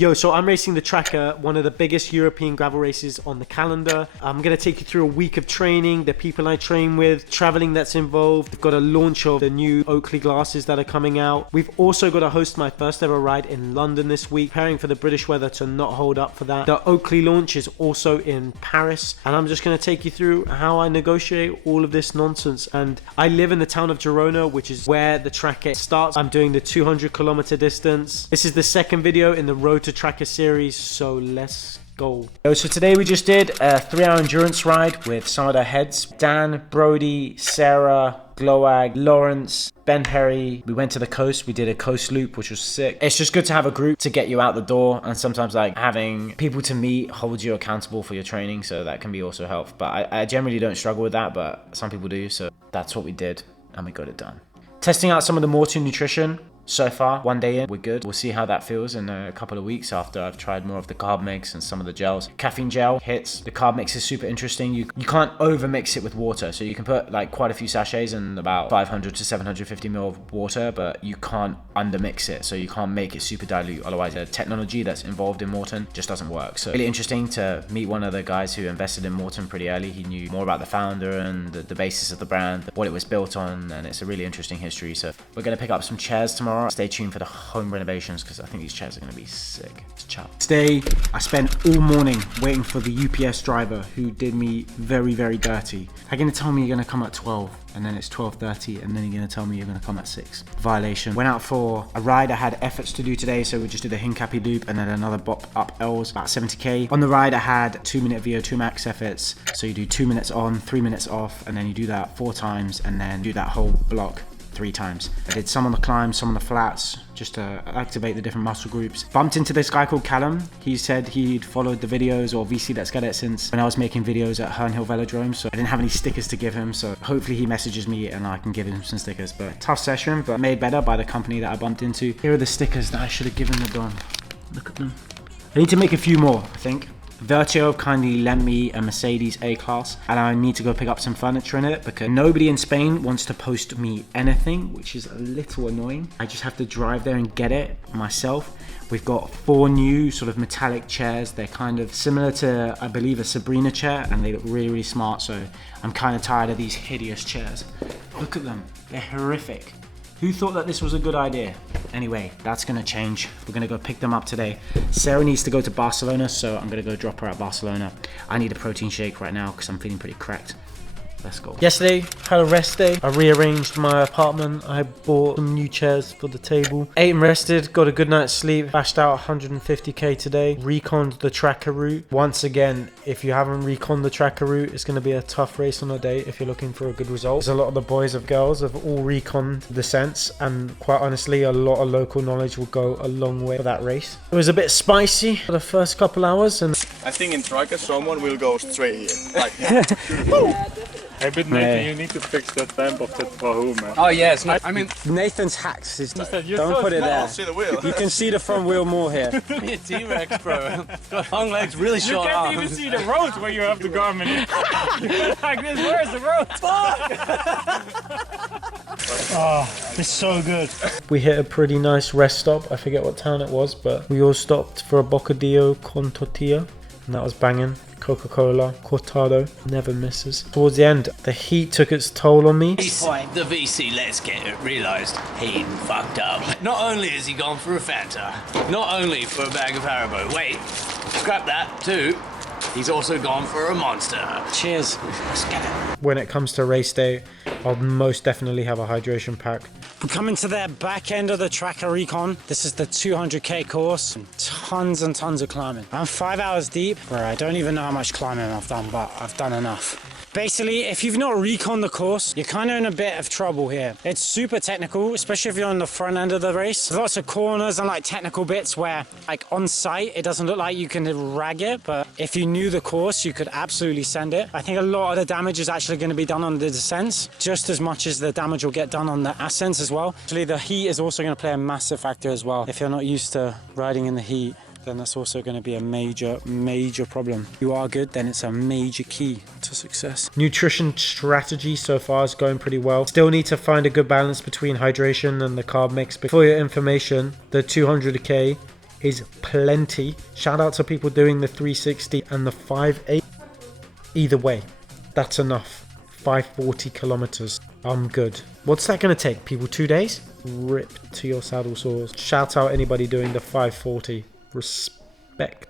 Yo, so I'm racing the Traka, one of the biggest European gravel races on the calendar. I'm going to take you through a week of training, the people I train with, traveling that's involved. We've got a launch of the new Oakley glasses that are coming out. We've also got to host my first ever ride in London this week, preparing for the British weather to not hold up for that. The Oakley launch is also in Paris, and I'm just going to take you through how I negotiate all of this nonsense. And I live in the town of Girona, which is where the Traka starts. I'm doing the 200-kilometer distance. This is the second video in the Road to Traka series, so let's go. So today we just did a 3-hour endurance ride with some of the heads: Dan, Brody, Sarah, Glowag, Lawrence, Ben Perry. We went to the coast. We did a coast loop, which was sick. It's just good to have a group to get you out the door, and sometimes like having people to meet holds you accountable for your training, so that can be also helpful. But I generally don't struggle with that, but some people do, so that's what we did and we got it done. Testing out some of the Maurten nutrition. So far, 1 day in, we're good. We'll see how that feels in a couple of weeks after I've tried more of the carb mix and some of the gels. Caffeine gel hits. The carb mix is super interesting. You can't over mix it with water. So you can put like quite a few sachets in about 500 to 750 ml of water, but you can't under mix it. So you can't make it super dilute. Otherwise, the technology that's involved in Maurten just doesn't work. So really interesting to meet one of the guys who invested in Maurten pretty early. He knew more about the founder and the basis of the brand, what it was built on, and it's a really interesting history. So we're going to pick up some chairs tomorrow. Stay tuned for the home renovations because I think these chairs are going to be sick. Ciao. Today, I spent all morning waiting for the UPS driver who did me very, very dirty. They're going to tell me you're going to come at 12 and then it's 12:30 and then you're going to tell me you're going to come at 6. Violation. Went out for a ride. I had efforts to do today, so we just did a Hincapi loop and then another bop up L's, about 70k. On the ride, I had 2-minute VO2 max efforts. So you do 2 minutes on, 3 minutes off, and then you do that 4 times and then do that whole block 3 times. I did some on the climb, some on the flats, just to activate the different muscle groups. Bumped into this guy called Callum. He said he'd followed the videos or VC Let's Get It since when I was making videos at Herne Hill Velodrome, so I didn't have any stickers to give him, so hopefully he messages me and I can give him some stickers. But tough session, but made better by the company that I bumped into. Here are the stickers that I should have given the Don. Look at them. I need to make a few more, I think. Vertio kindly lent me a Mercedes A-Class and I need to go pick up some furniture in it because nobody in Spain wants to post me anything, which is a little annoying. I just have to drive there and get it myself. We've got 4 new sort of metallic chairs. They're kind of similar to, I believe, a Sabrina chair, and they look really, really smart, so I'm kind of tired of these hideous chairs. Look at them, they're horrific. Who thought that this was a good idea? Anyway, that's gonna change. We're gonna go pick them up today. Sarah needs to go to Barcelona, so I'm gonna go drop her at Barcelona. I need a protein shake right now because I'm feeling pretty cracked. Let's go. Yesterday, had a rest day. I rearranged my apartment. I bought some new chairs for the table. Ate and rested, got a good night's sleep. Bashed out 150k today. Reconned the Traka route. Once again, if you haven't reconned the Traka route, it's going to be a tough race on a day if you're looking for a good result. There's a lot of the boys and girls have all reconned the descents, and quite honestly, a lot of local knowledge will go a long way for that race. It was a bit spicy for the first couple hours, and I think in Traka someone will go straight here. Like, Hey, but Nathan, you need to fix that vamp of that Wahoo, man. Oh yes, I mean Nathan's hacks his Don't Don't put it there. see the wheel. You can see the front wheel more here. me a T-Rex, bro. Got long legs, really You short can't arms. even see the roads where you have the Garmin. You're like this, where's the road? Oh, it's so good. we hit a pretty nice rest stop. I forget what town it was, but we all stopped for a bocadillo con tortilla, and that was banging. Coca-Cola, cortado, never misses. Towards the end, the heat took its toll on me. The VC Let's Get It realised he'd fucked up. Not only has he gone for a Fanta, not only for a bag of Haribo, wait, scrap that too, he's also gone for a Monster. Cheers. Let's get it. When it comes to race day, I'll most definitely have a hydration pack. We're coming to the back end of the Traka Recon. This is the 200k course and tons of climbing. I'm 5 hours deep, where I don't even know how much climbing I've done, but I've done enough. Basically, if you've not recon the course, you're kind of in a bit of trouble here. It's super technical, especially if you're on the front end of the race. There's lots of corners and like technical bits where like on site, it doesn't look like you can rag it, but if you knew the course, you could absolutely send it. I think a lot of the damage is actually going to be done on the descents, just as much as the damage will get done on the ascents as well. Actually, the heat is also going to play a massive factor as well. If you're not used to riding in the heat, then that's also going to be a major problem. If you are good, then it's a major key to success. Nutrition strategy so far is going pretty well. Still need to find a good balance between hydration and the carb mix. But for your information, the 200k is plenty. Shout out to people doing the 360 and the 5.8. Either way, that's enough. 540 kilometers. I'm good. What's that going to take, people? 2 days? Rip to your saddle sores. Shout out anybody doing the 540. Respect.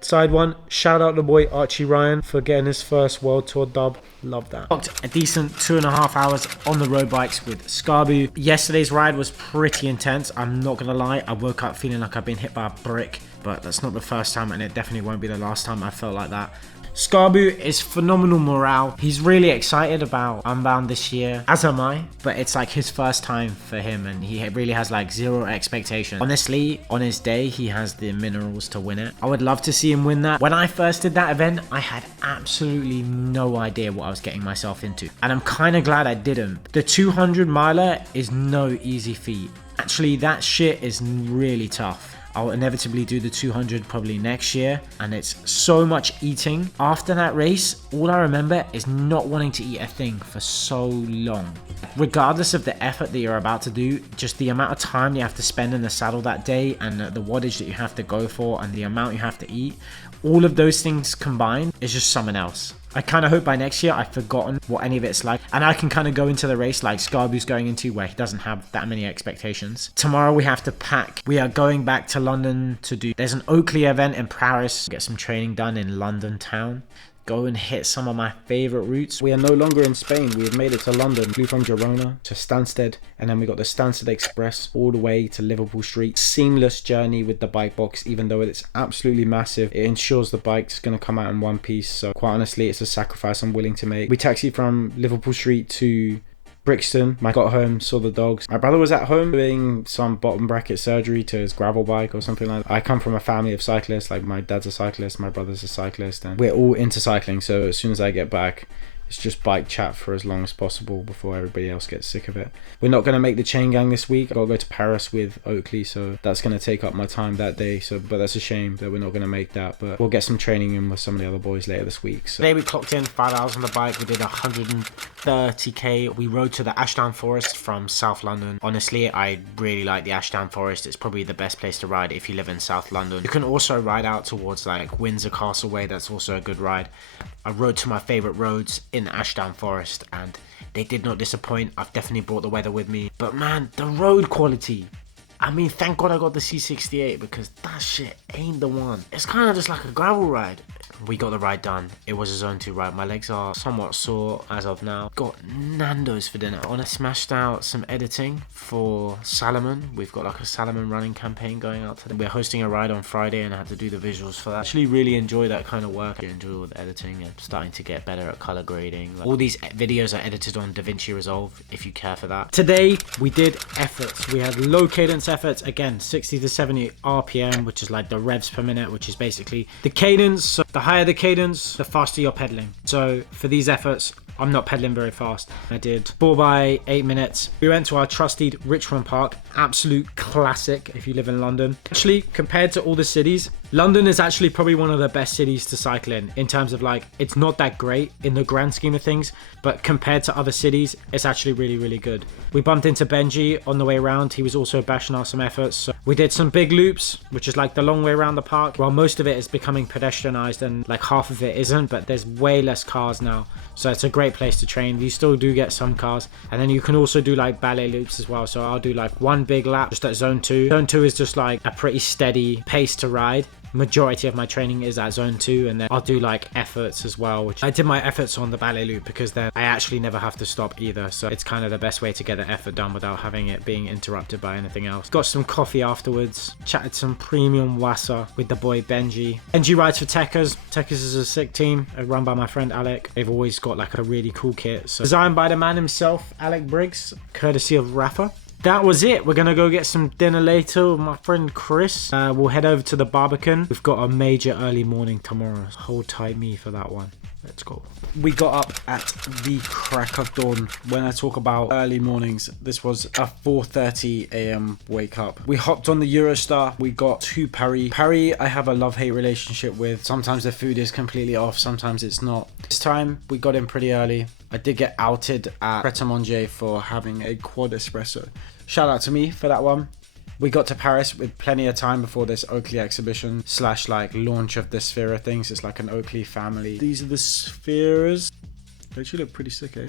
Side one, shout out the boy Archie Ryan for getting his first World Tour dub. Love that. A decent 2.5 hours on the road bikes with Scarbu. Yesterday's ride was pretty intense. I'm not gonna lie, I woke up feeling like I've been hit by a brick, but that's not the first time, and it definitely won't be the last time I felt like that. Scarbu is phenomenal morale. He's really excited about Unbound this year, as am I, but it's like his first time for him, and he really has like zero expectation. Honestly, on his day, he has the minerals to win it. I would love to see him win that. When I first did that event, I had absolutely no idea what I was getting myself into, and I'm kind of glad I didn't. The 200 miler is no easy feat. Actually, that shit is really tough. I'll inevitably do the 200 probably next year, and it's so much eating. After that race, all I remember is not wanting to eat a thing for so long. Regardless of the effort that you're about to do, just the amount of time you have to spend in the saddle that day, and the wattage that you have to go for, and the amount you have to eat, all of those things combined is just something else. I kind of hope by next year I've forgotten what any of it's like, and I can kind of go into the race like Scarbu's going into, where he doesn't have that many expectations. Tomorrow we have to pack. We are going back to London to do, there's an Oakley event in Paris, get some training done in London town. Go and hit some of my favorite routes. We are no longer in Spain. We have made it to London. Flew from Girona to Stansted, and then we got the Stansted Express all the way to Liverpool Street. Seamless journey with the bike box, even though it's absolutely massive. It ensures the bike's going to come out in one piece. So quite honestly, it's a sacrifice I'm willing to make. We taxied from Liverpool Street to Brixton. I got home, saw the dogs. My brother was at home doing some bottom bracket surgery to his gravel bike or something like that. I come from a family of cyclists. Like, my dad's a cyclist, my brother's a cyclist, and we're all into cycling. So as soon as I get back, it's just bike chat for as long as possible before everybody else gets sick of it. We're not going to make the chain gang this week. I've got to go to Paris with Oakley, so that's going to take up my time that day. So, but that's a shame that we're not going to make that. But we'll get some training in with some of the other boys later this week. So. Today we clocked in 5 hours on the bike. We did 130k. We rode to the Ashdown Forest from South London. Honestly, I really like the Ashdown Forest. It's probably the best place to ride if you live in South London. You can also ride out towards like Windsor Castle Way. That's also a good ride. I rode to my favourite roads in the Ashdown Forest, and they did not disappoint. I've definitely brought the weather with me. But man, the road quality. I mean, thank God I got the C68, because that shit ain't the one. It's kind of just like a gravel ride. We got the ride done. It was a zone 2 ride. My legs are somewhat sore as of now. Got Nando's for dinner. I smashed out some editing for Salomon. We've got like a Salomon running campaign going out today. We're hosting a ride on Friday, and I had to do the visuals for that. I actually really enjoy that kind of work. I enjoy all the editing and starting to get better at color grading. Like, all these videos are edited on DaVinci Resolve if you care for that. Today we did efforts. We had low cadence efforts, again 60 to 70 RPM, which is like the revs per minute, which is basically the cadence. So the higher the cadence, the faster you're pedaling. So for these efforts, I'm not pedaling very fast. I did 4 by 8 minutes. We went to our trusted Richmond Park. Absolute classic if you live in London. Actually, compared to all the cities, London is actually probably one of the best cities to cycle in terms of like, it's not that great in the grand scheme of things, but compared to other cities, it's actually really, really good. We bumped into Benji on the way around. He was also bashing out some efforts. So we did some big loops, which is like the long way around the park. While most of it is becoming pedestrianized and like half of it isn't, but there's way less cars now. So it's a great place to train. You still do get some cars, and then you can also do like ballet loops as well. So I'll do like one big lap just at zone 2. Zone 2 is just like a pretty steady pace to ride. Majority of my training is at zone 2, and then I'll do like efforts as well, which I did my efforts on the ballet loop because then I actually never have to stop either. So it's kind of the best way to get the effort done without having it being interrupted by anything else. Got some coffee afterwards, chatted some premium wassa with the boy Benji. Benji rides for Tekkas. Tekkas is a sick team run by my friend Alec. They've always got like a really cool kit. So designed by the man himself, Alec Briggs, courtesy of Rapha. That was it. We're gonna go get some dinner later with my friend Chris. We'll head over to the Barbican. We've got a major early morning tomorrow. Hold tight me for that one. Let's go. We got up at the crack of dawn. When I talk about early mornings, this was a 4:30 a.m. wake up. We hopped on the Eurostar. We got to Paris. Paris, I have a love-hate relationship with. Sometimes the food is completely off, sometimes it's not. This time, we got in pretty early. I did get outed at Pret a Manger for having a quad espresso. Shout out to me for that one. We got to Paris with plenty of time before this Oakley exhibition / like launch of the Sphera things. It's like an Oakley family. These are the Spheras. They actually look pretty sick, eh?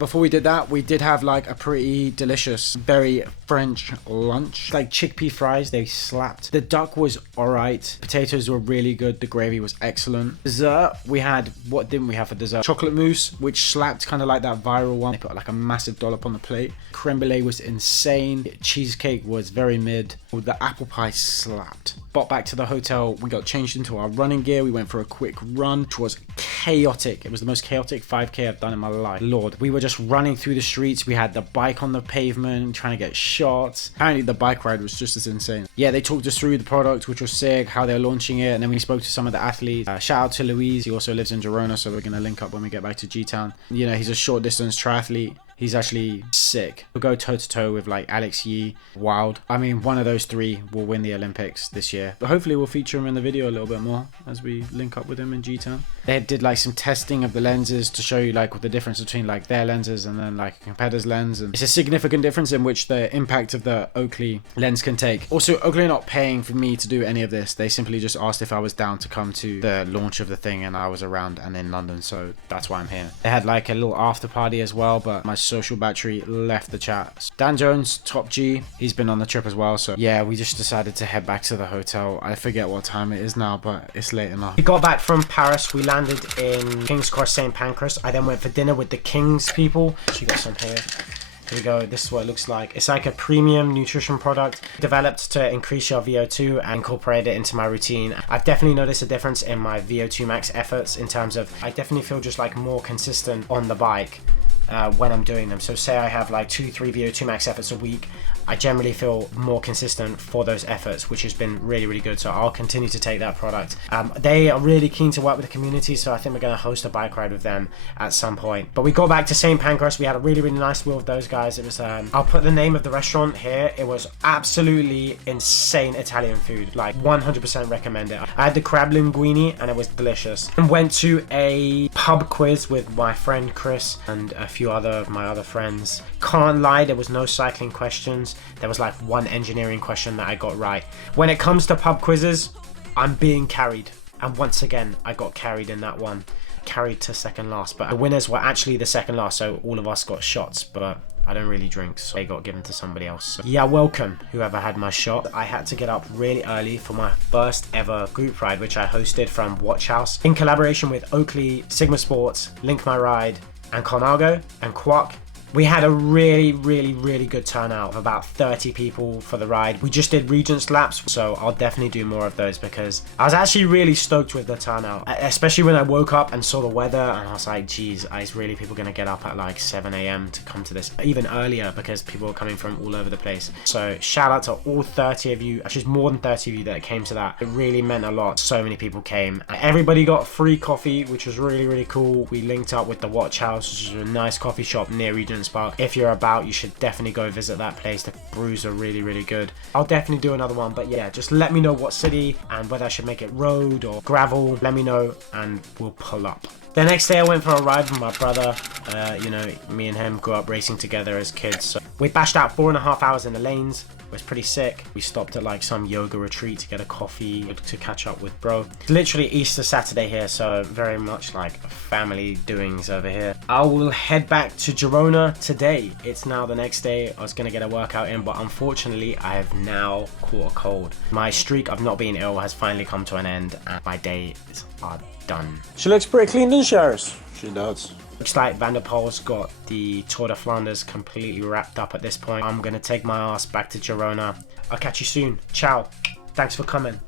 Before we did that, we did have like a pretty delicious, very French lunch. Like chickpea fries, they slapped. The duck was alright. Potatoes were really good. The gravy was excellent. Dessert, we had, what didn't we have for dessert? Chocolate mousse, which slapped, kind of like that viral one. They put like a massive dollop on the plate. Creme brulee was insane. Cheesecake was very mid. The apple pie slapped. Got back to the hotel, we got changed into our running gear. We went for a quick run, which was chaotic. It was the most chaotic 5K I've done in my life. Lord, we were just running through the streets. We had the bike on the pavement, trying to get shots. Apparently the bike ride was just as insane. Yeah, they talked us through the product, which was sick, how they're launching it, and then we spoke to some of the athletes. Shout out to Louise. He also lives in Girona, so we're gonna link up when we get back to G-Town. You know, he's a short distance triathlete. He's actually sick. We'll go toe to toe with like Alex Yee, Wild. I mean, one of those three will win the Olympics this year. But hopefully we'll feature him in the video a little bit more as we link up with him in G-Town. They did like some testing of the lenses to show you like the difference between like their lenses and then like a competitor's lens. And it's a significant difference in which the impact of the Oakley lens can take. Also, Oakley are not paying for me to do any of this. They simply just asked if I was down to come to the launch of the thing, and I was around and in London, so that's why I'm here. They had like a little after party as well, but my social battery left the chat. Dan Jones, top G, he's been on the trip as well, so yeah, we just decided to head back to the hotel. I forget what time it is now, but it's late enough. We got back from Paris. We landed in King's Cross, St. Pancras. I then went for dinner with the King's people. She got some here. Here we go. This is what it looks like. It's like a premium nutrition product developed to increase your VO2 and incorporate it into my routine. I've definitely noticed a difference in my VO2 max efforts in terms of I definitely feel just like more consistent on the bike when I'm doing them. So say I have like 2-3 VO2 max efforts a week, I generally feel more consistent for those efforts, which has been really, really good. So I'll continue to take that product. They are really keen to work with the community, so I think we're going to host a bike ride with them at some point. But we got back to St. Pancras. We had a really, really nice meal with those guys. It was, I'll put the name of the restaurant here. It was absolutely insane Italian food. Like 100% recommend it. I had the crab linguine and it was delicious. And went to a pub quiz with my friend Chris and a few of my other friends. Can't lie, there was no cycling questions. There was like one engineering question that I got right. When it comes to pub quizzes, I'm being carried. And once again, I got carried in that one. Carried to second last. But the winners were actually the second last, so all of us got shots. But I don't really drink, so they got given to somebody else. So yeah, welcome, whoever had my shot. I had to get up really early for my first ever group ride, which I hosted from Watch House in collaboration with Oakley, SigmaSports, Link My Ride, and Colnago and Quack. We had a really, really, really good turnout of about 30 people for the ride. We just did Regents laps, so I'll definitely do more of those because I was actually really stoked with the turnout, especially when I woke up and saw the weather and I was like, geez, is really people gonna get up at like 7 a.m. to come to this, even earlier, because people are coming from all over the place. So shout out to all 30 of you, actually more than 30 of you that came to that. It really meant a lot. So many people came. Everybody got free coffee, which was really, really cool. We linked up with the Watch House, which is a nice coffee shop near Regent's Park. If you're about, you should definitely go visit that place. The brews are really, really good. I'll definitely do another one, but yeah, just let me know what city and whether I should make it road or gravel. Let me know and we'll pull up. The next day I went for a ride with my brother. You know, me and him grew up racing together as kids. So we bashed out 4.5 hours in the lanes. It was pretty sick. We stopped at like some yoga retreat to get a coffee to catch up with bro. It's literally Easter Saturday here, so very much like family doings over here. I will head back to Girona today. It's now the next day. I was gonna get a workout in, but unfortunately I have now caught a cold. My streak of not being ill has finally come to an end and my days are done. She looks pretty clean, doesn't she, Iris? She does. Looks like Van der Poel's got the Tour de Flanders completely wrapped up at this point. I'm gonna take my ass back to Girona. I'll catch you soon. Ciao. Thanks for coming.